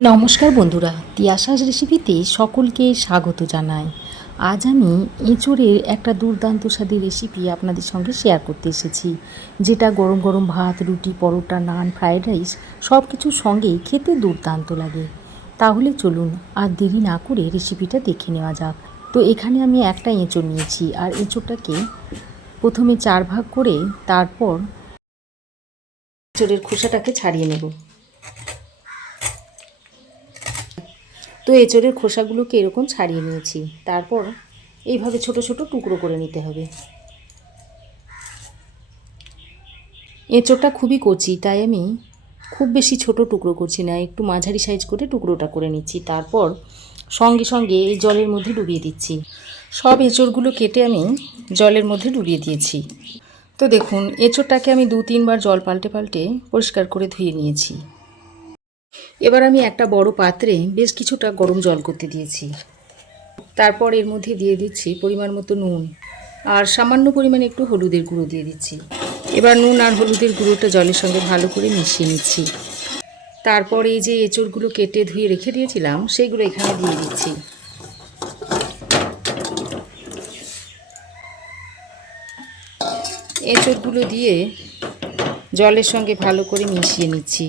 নমস্কার বন্ধুরা, তিয়াসাস রেসিপিতে সকলকে স্বাগত জানাই। আজ আমি এঁচোড়ের একটা দুর্দান্ত স্বাদের রেসিপি আপনাদের সঙ্গে শেয়ার করতে এসেছি, যেটা গরম গরম ভাত, রুটি, পরোটা, নান, ফ্রায়েড রাইস সব কিছুর সঙ্গেই খেতে দুর্দান্ত লাগে। তাহলে চলুন আর দেরি না করে রেসিপিটা দেখে নেওয়া যাক। তো এখানে আমি একটা এঁচোড় নিয়েছি, আর এঁচোড়টাকে প্রথমে 4 ভাগ করে তারপর এঁচোড়ের খোসাটাকে ছাড়িয়ে নেব। তো এঁচোড়ের খোসাগুলোকে এরকম ছাড়িয়ে নিয়েছি। তারপর এইভাবে ছোট ছোট টুকরো করে নিতে হবে। এঁচোড়টা খুবই কচি, তাই আমি খুব বেশি ছোট টুকরো করছি না, একটু মাঝারি সাইজ করে টুকরোটা করে নিচ্ছি। তারপর সঙ্গে সঙ্গে এই জলের মধ্যে ডুবিয়ে দিচ্ছি। সব এঁচোড়গুলো কেটে আমি জলের মধ্যে ডুবিয়ে দিয়েছি। তো দেখুন, এঁচোড়টাকে আমি 2-3 বার জল পাল্টে পাল্টে পরিষ্কার করে ধুয়ে নিয়েছি। এবার আমি একটা বড় পাত্রে বেশ কিছুটা গরম জল করতে দিয়েছি। তারপর এর মধ্যে দিয়ে দিচ্ছি পরিমাণ মতো নুন, আর সামান্য পরিমাণে একটু হলুদের গুঁড়ো দিয়ে দিচ্ছি। এবার নুন আর হলুদের গুঁড়োটা জলের সঙ্গে ভালো করে মিশিয়ে নিচ্ছি। তারপর এই যে এঁচোড়গুলো কেটে ধুয়ে রেখে দিয়েছিলাম, সেইগুলো এখানে দিয়ে দিচ্ছি। এঁচোড়গুলো দিয়ে জলের সঙ্গে ভালো করে মিশিয়ে নিচ্ছি।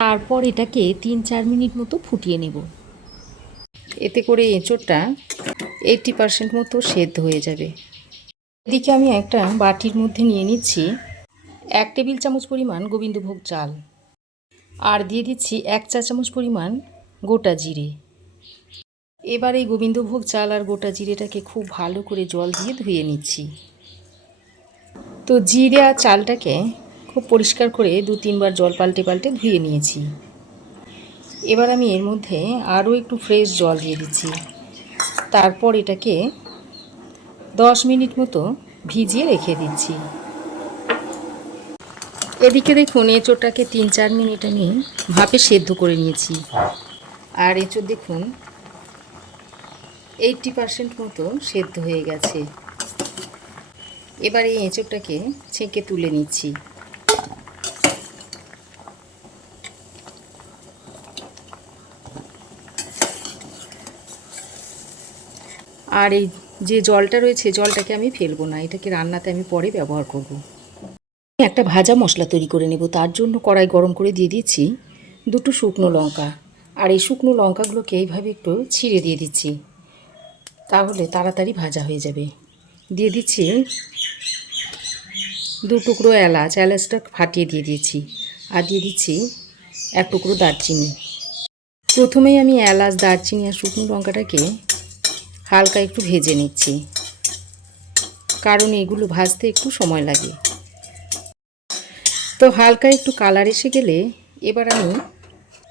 তারপর এটাকে 3-4 মিনিট মতো ফুটিয়ে নেব। এতে করে এঁচোড়টা 80% মতো সেদ্ধ হয়ে যাবে। এদিকে আমি একটা বাটির মধ্যে নিয়ে নিচ্ছি 1 টেবিল চামচ পরিমাণ গোবিন্দভোগ চাল, আর দিয়ে দিচ্ছি 1 চা চামচ পরিমাণ গোটা জিরে। এবার এই গোবিন্দভোগ চাল আর গোটা জিরেটাকে খুব ভালো করে জল দিয়ে ধুয়ে নিচ্ছি। তো জিরে আর চালটাকে খুব পরিষ্কার করে 2-3 বার জল পাল্টে পাল্টে ধুয়ে নিয়েছি। এবার আমি এর মধ্যে আরও একটু ফ্রেশ জল দিয়ে দিচ্ছি। তারপর এটাকে 10 মিনিট মতো ভিজিয়ে রেখে দিচ্ছি। এদিকে দেখুন, এঁচোড়টাকে 3-4 মিনিট আমি ভাপে সেদ্ধ করে নিয়েছি, আর এঁচোড় দেখুন 80% মতো সেদ্ধ হয়ে গেছে। এবার এই এঁচোড়টাকে ছেঁকে তুলে নিচ্ছি। আর এই যে জলটা রয়েছে, জলটাকে আমি ফেলবো না, এটাকে রান্নাতে আমি পরে ব্যবহার করব। একটা ভাজা মশলা তৈরি করে নেব। তার জন্য কড়াই গরম করে দিয়ে দিচ্ছি 2টো শুকনো লঙ্কা, আর এই শুকনো লঙ্কাগুলোকে এইভাবে একটু ছিঁড়ে দিয়ে দিচ্ছি, তাহলে তাড়াতাড়ি ভাজা হয়ে যাবে। দিয়ে দিচ্ছি 2 টুকরো এলাচ, এলাচটা ফাটিয়ে দিয়ে দিয়েছি, আর দিয়ে দিচ্ছি 1 টুকরো দারচিনি। প্রথমেই আমি এলাচ, দারচিনি আর শুকনো লঙ্কাটাকে হালকা একটু ভেজে নিচ্ছি, কারণ এগুলো ভাজতে একটু সময় লাগে। তো হালকা একটু কালার এসে গেলে এবার আমি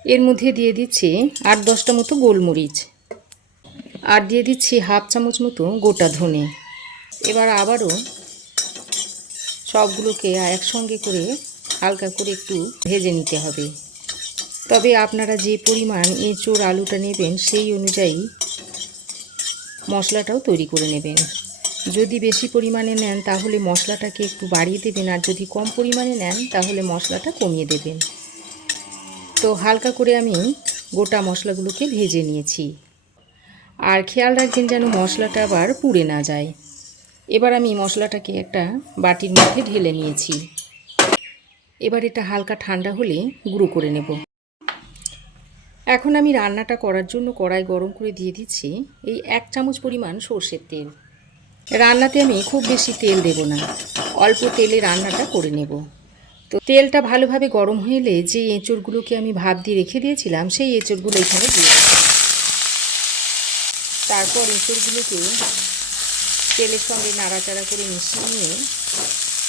এর মধ্যে দিয়ে দিচ্ছি 8-10টা মতো গোলমরিচ, আর দিয়ে দিচ্ছি 1/2 চামচ মতো গোটা ধনে। এবার আবারও সবগুলোকে একসঙ্গে করে হালকা করে একটু ভেজে নিতে হবে। তবে আপনারা যে পরিমাণ এঁচোড় আলুটা নেবেন সেই অনুযায়ী মশলাটাও তৈরি করে নেবেন। যদি বেশি পরিমাণে নেন তাহলে মশলাটাকে একটু বাড়িয়ে দেবেন, আর যদি কম পরিমাণে নেন তাহলে মশলাটা কমিয়ে দেবেন। তো হালকা করে আমি গোটা মশলাগুলোকে ভেজে নিয়েছি, আর খেয়াল রাখবেন যেন মশলাটা আবার পুড়ে না যায়। এবার আমি মশলাটাকে একটা বাটির মধ্যে ঢেলে নিয়েছি। এবার এটা হালকা ঠান্ডা হলে গুঁড়ো করে নেব। এখন আমি রান্নাটা করার জন্য কড়াই গরম করে দিয়ে দিচ্ছি এই 1 চামচ পরিমাণ সর্ষের তেল। রান্নাতে আমি খুব বেশি তেল দেব না, অল্প তেলে রান্নাটা করে নেব। তো তেলটা ভালোভাবে গরম হয়ে এলে যে এঁচোড়গুলোকে আমি ভাপ দিয়ে রেখে দিয়েছিলাম সেই এঁচোড়গুলো এখানে দিয়ে দিচ্ছি। তারপর এঁচোড়গুলোকে তেলের সঙ্গে নাড়াচাড়া করে মিশিয়ে নিয়ে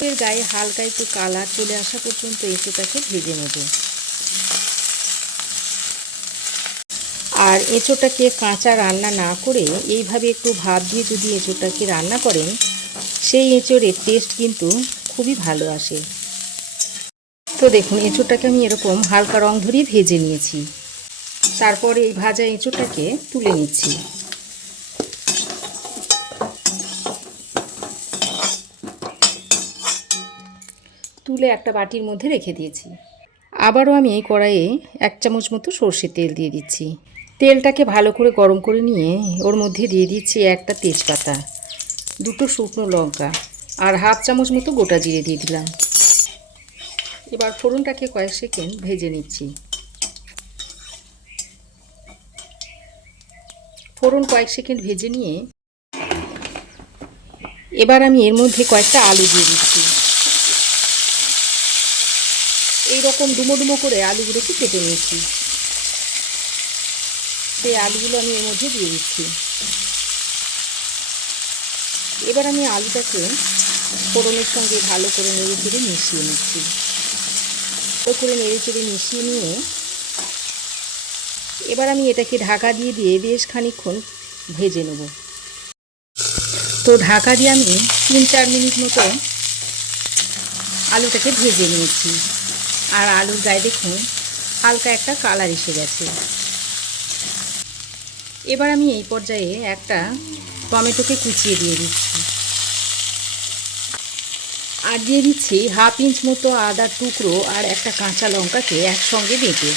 এর গায়ে হালকা একটু কালার চলে আসা পর্যন্ত এঁচোড়টাকে ভেজে নেব। আর এঁচোড়টাকে কাঁচা রান্না না করে এইভাবে একটু ভাপ দিয়ে যদি এঁচোড়টাকে রান্না করেন, সেই এঁচোড়ের টেস্ট কিন্তু খুবই ভালো আসে। তো দেখুন, এঁচোড়টাকে আমি এরকম হালকা রং ধরিয়ে ভেজে নিয়েছি। তারপর এই ভাজা এঁচোড়টাকে তুলে নিচ্ছি। তুলে একটা বাটির মধ্যে রেখে দিয়েছি। আবারও আমি এই কড়াইয়ে 1 চামচ মতো সর্ষের তেল দিয়ে দিচ্ছি। তেলটাকে ভালো করে গরম করে নিয়ে ওর মধ্যে দিয়ে দিচ্ছি একটা তেজপাতা, 2টো শুকনো লঙ্কা আর 1/2 চামচ মতো গোটা জিরে দিয়ে দিলাম। এবার ফোড়নটাকে কয়েক সেকেন্ড ভেজে নিচ্ছি। ফোড়ন কয়েক সেকেন্ড ভেজে নিয়ে এবার আমি এর মধ্যে কয়েকটা আলু দিয়ে দিচ্ছি। এইরকম ডুমো ডুমো করে আলুগুলোকে কেটে নিয়েছি, সেই আলুগুলো আমি এর মধ্যে দিয়ে দিচ্ছি। এবার আমি আলুটাকে ফোড়নের সঙ্গে ভালো করে নেড়ে চেড়ে মিশিয়ে নিচ্ছি। ভালো করে নেড়ে চেড়ে মিশিয়ে নিয়ে এবার আমি এটাকে ঢাকা দিয়ে বেশ খানিকক্ষণ ভেজে নেব। তো ঢাকা দিয়ে আমি 3-4 মিনিট মতো আলুটাকে ভেজে নিয়েছি। আর আলুর গায়ে দেখুন হালকা একটা কালার এসে গেছে। এবার আমি এই পর্যায়ে একটা টমেটোকে কুচিয়ে দিয়ে দিচ্ছি আর দিয়ে দিচ্ছি 1/2 ইঞ্চ মতো আদার টুকরো আর একটা কাঁচা লঙ্কাকে একসঙ্গে বেটে।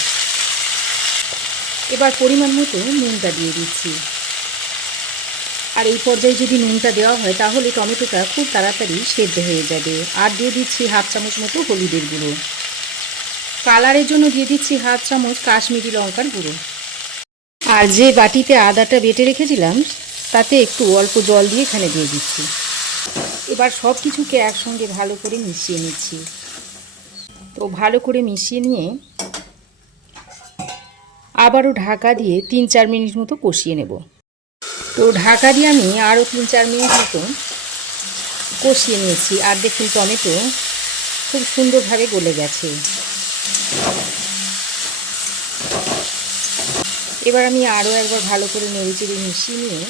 এবার পরিমাণ মতো নুনটা দিয়ে দিচ্ছি। আর এই পর্যায়ে যদি নুনটা দেওয়া হয় তাহলে টমেটোটা খুব তাড়াতাড়ি সেদ্ধ হয়ে যাবে। আর দিয়ে দিচ্ছি 1/2 চামচ মতো হলুদের গুঁড়ো। কালারের জন্য দিয়ে দিচ্ছি 1/2 চামচ কাশ্মীরি লঙ্কার গুঁড়ো। আর যে বাটিতে আদাটা বেটে রেখেছিলাম তাতে একটু অল্প জল দিয়ে এখানে দিয়ে দিচ্ছি। এবার সব কিছুকে একসঙ্গে ভালো করে মিশিয়ে নিচ্ছি। তো ভালো করে মিশিয়ে নিয়ে আবারও ঢাকা দিয়ে 3-4 মিনিট মতো কষিয়ে নেব। তো ঢাকা দিয়ে আমি আরও 3-4 মিনিট মতো কষিয়ে নিয়েছি। আর দেখুন টমেটো খুব সুন্দরভাবে গলে গেছে। এবার আমি আরও একবার ভালো করে নেড়ে চেড়ে মিশিয়ে নিয়ে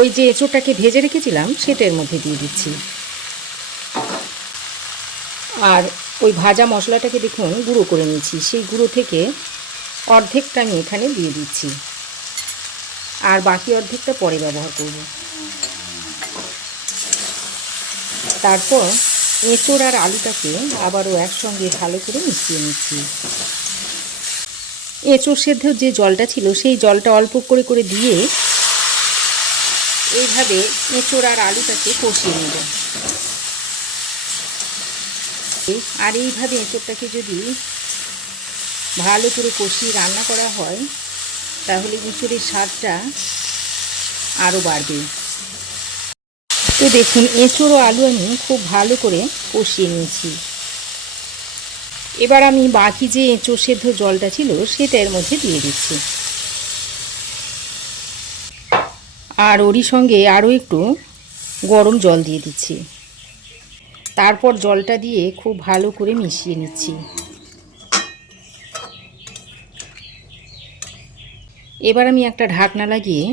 ওই যে এঁচোড়টাকে ভেজে রেখেছিলাম সেটা এর মধ্যে দিয়ে দিচ্ছি। আর ওই ভাজা মশলাটাকে দেখুন গুঁড়ো করে নিয়েছি, সেই গুঁড়ো থেকে অর্ধেকটা আমি এখানে দিয়ে দিচ্ছি আর বাকি অর্ধেকটা পরে ব্যবহার করব। তারপর এঁচোড় আর আলুটাকে আবারও একসঙ্গে ভালো করে মিশিয়ে নিচ্ছি। এঁচোড় সেদ্ধ যে জলটা ছিল সেই জলটা অল্প করে করে দিয়ে এইভাবে এঁচোড় আর আলুটাকে কষিয়ে নেব। আর এইভাবে এঁচোড়টাকে যদি ভালো করে কষিয়ে রান্না করা হয় তাহলে এঁচোড়ের স্বাদটা আরও বাড়বে। তো দেখুন এঁচোড় ও আলু আমি খুব ভালো করে কষিয়ে নিয়েছি। এবার আমি বাকি যে এঁচোড় সেদ্ধ জলটা ছিল সেটা এর মধ্যে দিয়ে দিচ্ছি আর ওরই সঙ্গে আরও একটু গরম জল দিয়ে দিচ্ছি। তারপর জলটা দিয়ে খুব ভালো করে মিশিয়ে নিচ্ছি। এবার আমি একটা ঢাকনা লাগিয়ে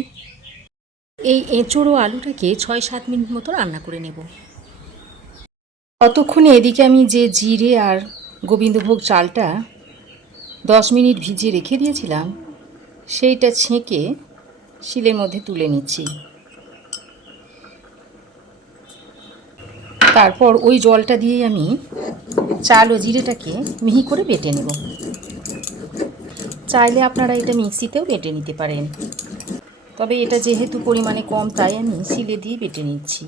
এই এঁচোড় ও আলুটাকে 6-7 মিনিট মতো রান্না করে নেব। ততক্ষণে এদিকে আমি যে জিরে আর গোবিন্দভোগ চালটা 10 মিনিট ভিজিয়ে রেখে দিয়েছিলাম সেইটা ছেঁকে শিলের মধ্যে তুলে নিচ্ছি। তারপর ওই জলটা দিয়ে আমি চাল ও জিরেটাকে মিহি করে বেটে নেব। চাইলে আপনারা এটা মিক্সিতেও বেটে নিতে পারেন, তবে এটা যেহেতু পরিমাণে কম তাই আমি শিলে দিয়ে বেটে নিচ্ছি।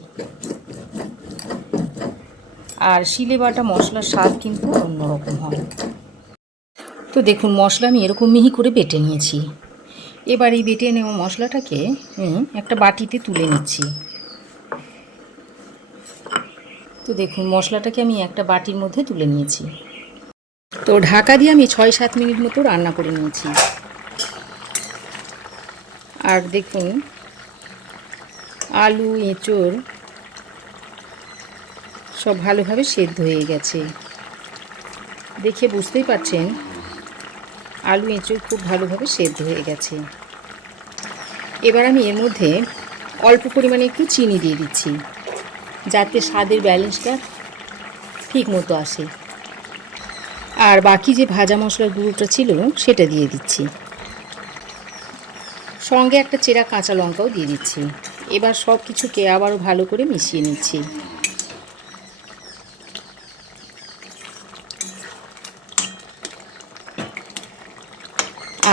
আর শিলে বাটা মশলার স্বাদ কিন্তু অন্যরকম হয়। তো দেখুন মশলা আমি এরকম মিহি করে বেটে নিয়েছি। এবার এই বেটে নেওয়া মশলাটাকে একটা বাটিতে তুলে নিচ্ছি। তো দেখুন মশলাটাকে আমি একটা বাটির মধ্যে তুলে নিয়েছি। তো ঢাকা দিয়ে আমি 6-7 মিনিট মতো রান্না করে নিয়েছি। আর দেখুন আলু এঁচোড় সব ভালোভাবে সেদ্ধ হয়ে গেছে। দেখে বুঝতেই পারছেন আলু এঁচোড় খুব ভালোভাবে সেদ্ধ হয়ে গেছে। এবার আমি এর মধ্যে অল্প পরিমাণে একটু চিনি দিয়ে দিচ্ছি যাতে স্বাদের ব্যালেন্সটা ঠিক মতো আসে। আর বাকি যে ভাজা মশলার গুঁড়োটা ছিল সেটা দিয়ে দিচ্ছি, সঙ্গে একটা চেরা কাঁচা লঙ্কাও দিয়ে দিচ্ছি। এবার সব কিছুকে আবারও ভালো করে মিশিয়ে নিচ্ছি।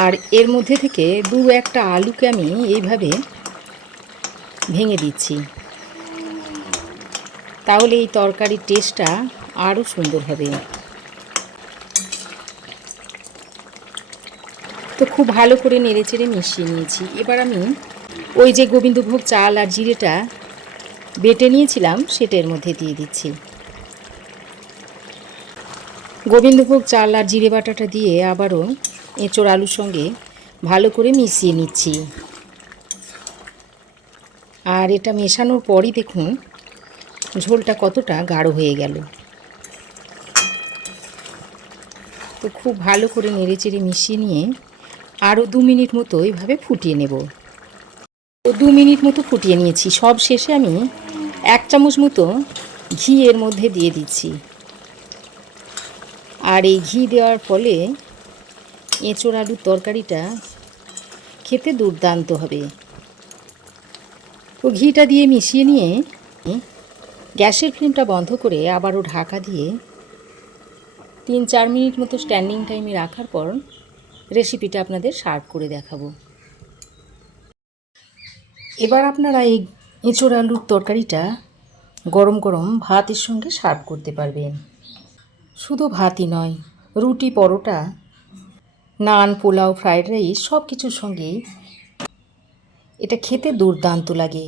আর এর মধ্যে থেকে দু একটা আলুকে আমি এইভাবে ভেঙে দিচ্ছি, তাহলে এই তরকারির টেস্টটা আরও সুন্দর হবে। তো খুব ভালো করে নেড়েচেড়ে মিশিয়ে নিয়েছি। এবার আমি ওই যে গোবিন্দভোগ চাল আর জিরেটা বেটে নিয়েছিলাম সেটা এর মধ্যে দিয়ে দিচ্ছি। গোবিন্দভোগ চাল আর জিরে বাটাটা দিয়ে আবারও এঁচোড় আলুর সঙ্গে ভালো করে মিশিয়ে নিচ্ছি। আর এটা মেশানোর পরই দেখুন ঝোলটা কতটা গাঢ় হয়ে গেল। তো খুব ভালো করে নেড়েচেড়ে মিশিয়ে নিয়ে আরও 2 মিনিট মতো এইভাবে ফুটিয়ে নেব। তো 2 মিনিট মতো ফুটিয়ে নিয়েছি। সব শেষে আমি 1 চামচ মতো ঘি এর মধ্যে দিয়ে দিচ্ছি। আর এই ঘি দেওয়ার ফলে এঁচোড় আলুর তরকারিটা খেতে দুর্দান্ত হবে। তো ঘিটা দিয়ে মিশিয়ে নিয়ে গ্যাসের ফ্লেমটা বন্ধ করে আবারও ঢাকা দিয়ে 3-4 মিনিট মতো স্ট্যান্ডিং টাইমে রাখার পর রেসিপিটা আপনাদের সার্ভ করে দেখাবো। এবার আপনারা এই এঁচোড় আলুর তরকারিটা গরম গরম ভাতের সঙ্গে সার্ভ করতে পারবেন। শুধু ভাতই নয়, রুটি, পরোটা, নান, পোলাও, ফ্রায়েড রাইস সব কিছুর সঙ্গেই এটা খেতে দুর্দান্ত লাগে।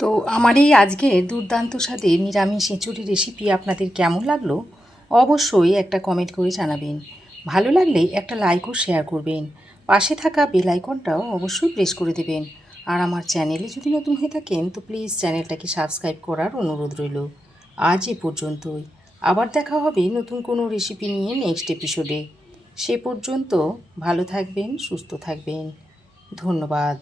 তো আমার এই আজকের দুর্দান্ত স্বাদের নিরামিষ এঁচোড়ি রেসিপি আপনাদের কেমন লাগলো অবশ্যই একটা কমেন্ট করে জানাবেন। ভালো লাগলে একটা লাইক ও শেয়ার করবেন। পাশে থাকা বেল আইকনটাও অবশ্যই প্রেস করে দেবেন। আর আমার চ্যানেলে যদি নতুন হয়ে থাকেন তো প্লিজ চ্যানেলটাকে সাবস্ক্রাইব করার অনুরোধ রইল। আজ এ পর্যন্তই। আবার দেখা হবে নতুন কোনো রেসিপি নিয়ে নেক্সট এপিসোডে। সে পর্যন্ত ভালো থাকবেন, সুস্থ থাকবেন। ধন্যবাদ।